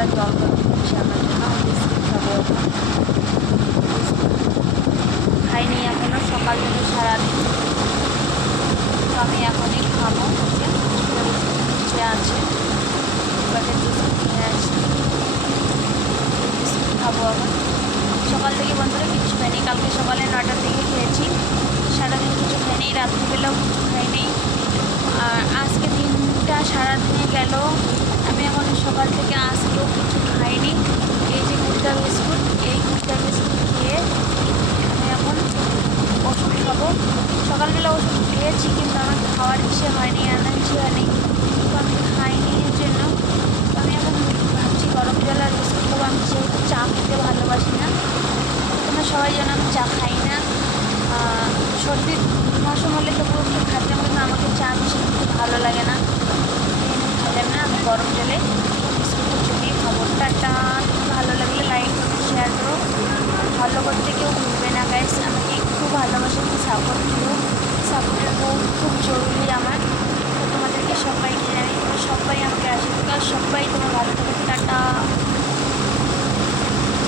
আর জল গরম করছি আমার জন্য। বিস্কুট খাবো এখন। খাইনি এখনও, সকাল থেকে সারাদিন। তো আমি এখনই খাবো। নিচে আছে প্যাকেট বিস্কুট নিয়ে আসি, বিস্কুট খাবো এখন। সকাল থেকে বন্ধুরা কিছু খাইনি। কালকে সকালে 9টার দিকে খেয়েছি, সারাদিন কিছু খাইনি, রাত্রিবেলাও কিছু খাইনি। আর আজকে দিনটা সারাদিনে গেল, আমি এখন সকাল থেকে আজকেও কিছু খাইনি। এই যে কুড়িটা বিস্কুট, এই কুড়িটা বিস্কুট খেয়ে আমি এখন ওষুধ খাবো। সকালবেলা ওষুধ খেয়েছি কিন্তু আমার খাওয়ার ইচ্ছে হয়নি, এনার্জি হয়নি, তো আমি খাইনি। এর জন্য আমি এখন ভাবছি গরম জল আর বিস্কুট খাবো। আমি যেহেতু চা খেতে ভালোবাসি না, তোমরা সবাই জানো আমি চা খাই না। সর্দির মৌসুম হলে তো পুরো খাচ্ছিলাম, কিন্তু আমাকে চা বেশি খেতে ভালো লাগে না, খেলাম না। আমি গরম জলে বিস্কুটের জন্যই খাবো। টাটা। ভালো লাগলে লাইক করো, শেয়ার করো, ফলো করতে কেউ ভুলবে না গাইস। আমাকে একটু ভালোবাসা, একটু সাপোর্ট দিও। সাপোর্টের খুব জরুরি আমার। তো তোমাদেরকে সবাইকে জানি, তোমরা সবাই আমাকে আশীর্বাদ, সবাই তোমার ভালো থাকো। টাটা।